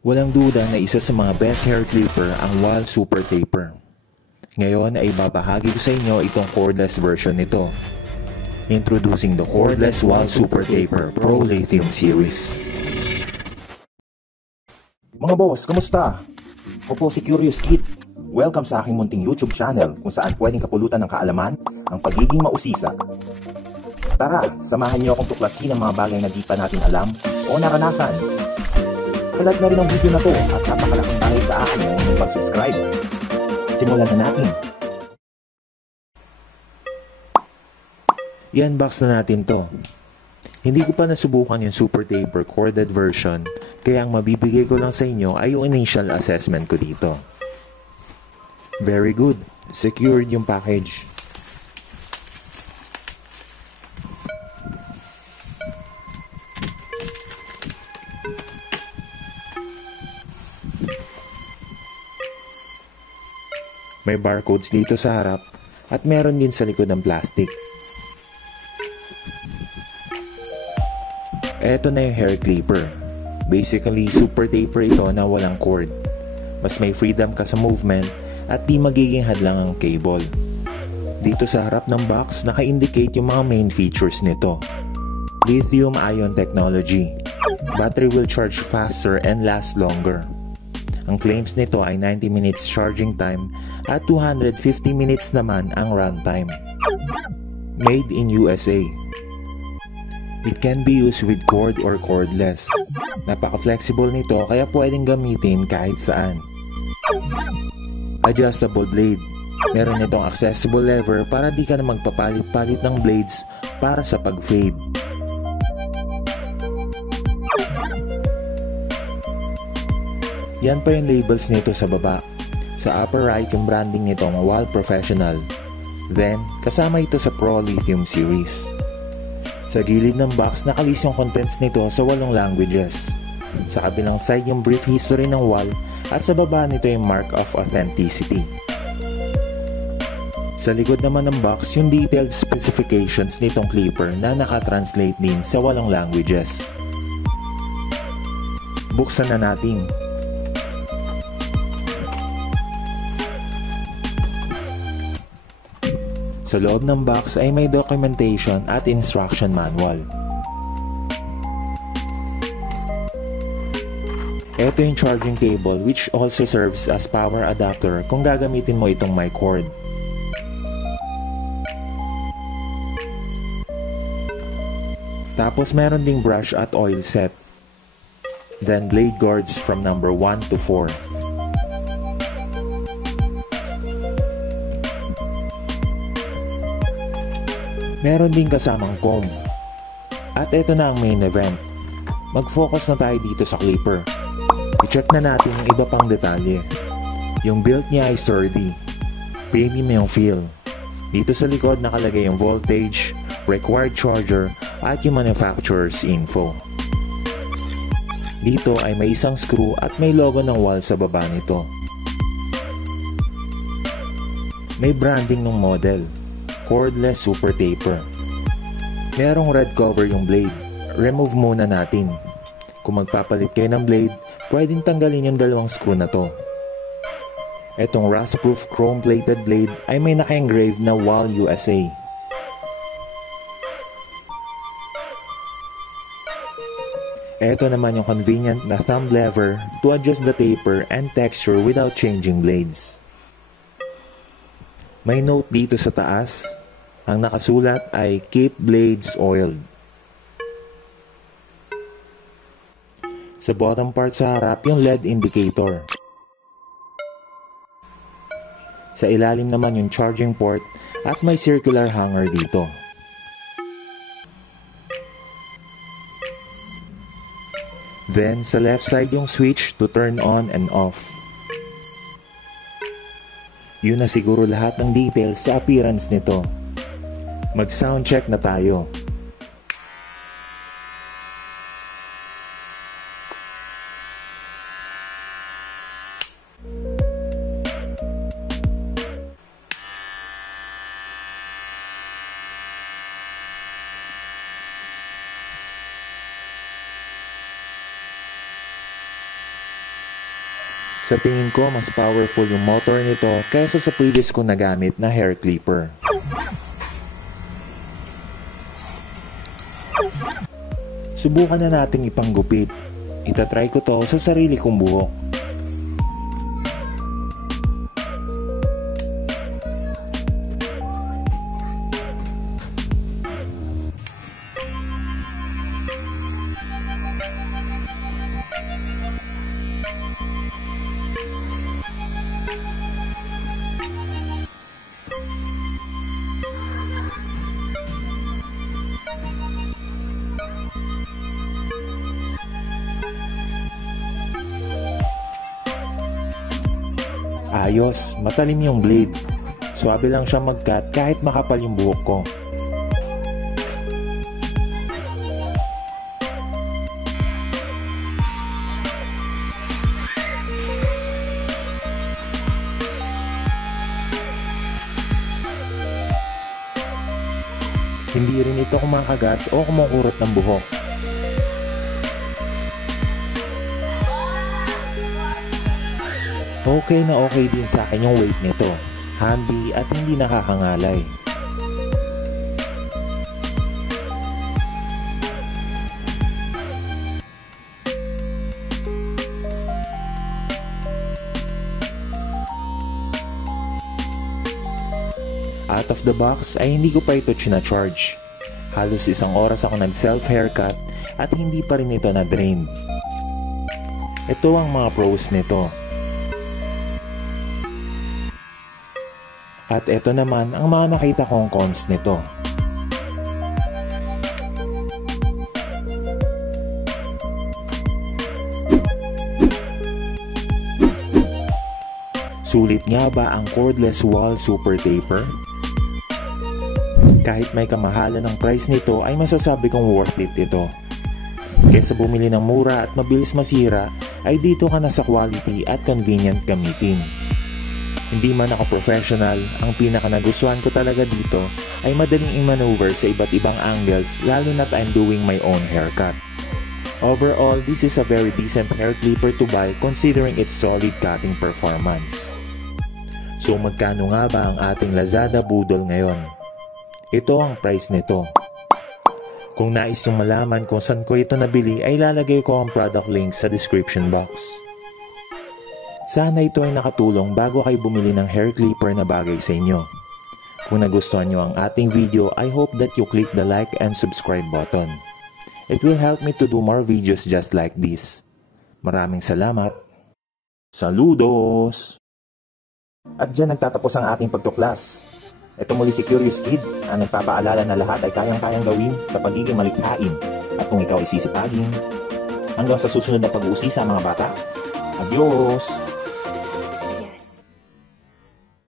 Walang duda na isa sa mga best hair clipper ang Wahl Super Taper. Ngayon ay babahagi ko sa inyo itong cordless version nito. Introducing the cordless Wahl Super Taper Pro Lithium Series. Mga boss, kamusta? Ako po si Curious Kid. Welcome sa aking munting YouTube channel kung saan pwedeng kapulutan ng kaalaman ang pagiging mausisa. Tara, samahan niyo akong tuklasin ang mga bagay na di pa natin alam o naranasan. Kalag na rin ang video na to at napakalaking bagay sa akin ang mag-subscribe. Simulan na natin. I-unbox na natin to. Hindi ko pa nasubukan yung Super Taper corded version, kaya ang mabibigay ko lang sa inyo ay yung initial assessment ko dito. Very good. Secured yung package. May barcodes dito sa harap at meron din sa likod ng plastic. Eto na yung hair clipper. Basically, super taper ito na walang cord. Mas may freedom ka sa movement at di magiging hadlang ang cable. Dito sa harap ng box, naka-indicate yung mga main features nito. Lithium-ion technology. Battery will charge faster and last longer. Ang claims nito ay 90 minutes charging time at 250 minutes naman ang runtime. Made in USA. It can be used with cord or cordless. Napaka-flexible nito kaya pwedeng gamitin kahit saan. Adjustable blade. Meron itong accessible lever para di ka na magpapalit-palit ng blades para sa pag-fade. Yan pa yung labels nito sa baba. Sa upper right yung branding nitong Wahl Professional. Then, kasama ito sa Pro Lithium Series. Sa gilid ng box, nakalist yung contents nito sa 8 languages. Sa kabilang side yung brief history ng Wahl at sa baba nito yung mark of authenticity. Sa likod naman ng box yung detailed specifications nitong clipper na nakatranslate din sa 8 languages. Buksan na natin. Sa loob ng box ay may documentation at instruction manual. Ito yung charging cable which also serves as power adapter kung gagamitin mo itong may cord. Tapos meron ding brush at oil set. Then blade guards from number 1 to 4. Meron din kasamang comb. At ito na ang main event. Mag-focus na tayo dito sa clipper. I-check na natin yung iba pang detalye. Yung build niya ay sturdy. Premium yung feel. Dito sa likod nakalagay yung voltage, required charger, at yung manufacturer's info. Dito ay may isang screw at may logo ng Wahl sa baba nito. May branding ng model. Cordless Super Taper. Merong red cover yung blade. Remove muna natin. Kung magpapalit kayo ng blade, pwedeng tanggalin yung 2 screw na to. Etong rust-proof chrome-plated blade ay may naka-engrave na Wahl USA. Eto naman yung convenient na thumb lever to adjust the taper and texture without changing blades. May note dito sa taas. Ang nakasulat ay keep blades oiled. Sa bottom part sa harap yung LED indicator. Sa ilalim naman yung charging port at may circular hanger dito. Then sa left side yung switch to turn on and off. Yun na siguro lahat ng details sa appearance nito. Mag-sound check na tayo. Sa tingin ko, mas powerful yung motor nito kaysa sa previous ko nagamit na hair clipper. Subukan na nating ipanggupit. Itatry ko to sa sarili kong buhok. Ayos, matalim yung blade. Suwabe lang siya mag-cut kahit makapal yung buhok ko. Hindi rin ito kumakagat o kumukurot ng buhok. Okay na okay din sa akin yung weight nito. Handy at hindi nakakangalay. Out of the box ay hindi ko pa ito china-charge. Halos 1 oras ako nag-self haircut at hindi pa rin ito na-drain. Ito ang mga pros nito. At ito naman ang mga nakita kong cons nito. Sulit nga ba ang cordless wall super taper? Kahit may kamahalan ng price nito ay masasabi kong worth it ito. Kaysa bumili ng mura at mabilis masira ay dito ka na sa quality at convenient gamitin. Hindi man ako professional, ang pinaka nagustuhan ko talaga dito ay madaling i-maneuver sa iba't ibang angles lalo na't I'm doing my own haircut. Overall, this is a very decent hair clipper to buy considering its solid cutting performance. So magkano nga ba ang ating Lazada Budol ngayon? Ito ang price nito. Kung nais niyong malaman kung saan ko ito nabili ay lalagay ko ang product link sa description box. Sana ito ay nakatulong bago kayo bumili ng hair clipper na bagay sa inyo. Kung nagustuhan nyo ang ating video, I hope that you click the like and subscribe button. It will help me to do more videos just like this. Maraming salamat. Saludos! At dyan nagtatapos ang ating pagtuklas. Ito muli si Curious Kid, ang nagpapaalala na lahat ay kayang-kayang gawin sa pagiging malikhain at kung ikaw ay sisipagin. Hanggang sa susunod na pag-uusisa mga bata. Adios!